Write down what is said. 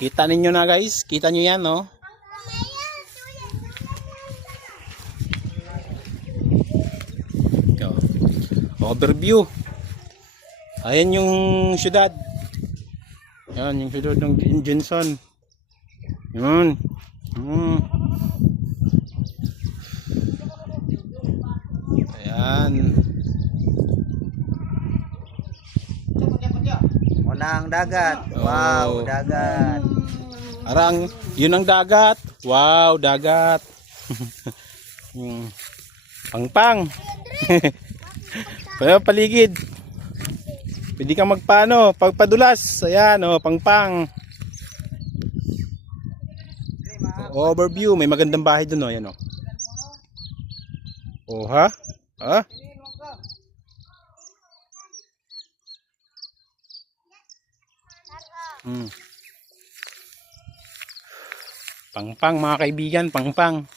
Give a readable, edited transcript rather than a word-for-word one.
Kita ninyo na guys. Kita nyo yan, no? Overview. Ayan yung syudad. Yan, yung syudad ng Jensen. Yun. Ayan. Wala ang dagat. Wow, dagat. Arang, yun ang dagat. Wow, dagat. Pangpang. Pero paligid. Pwede kang magpaano, pagpadulas. Ayan, oh, pangpang. Overview, may magandang bahay doon, oh, ayan, oh. Oh, ha? Ha? Pangpang mga kaibigan, pangpang.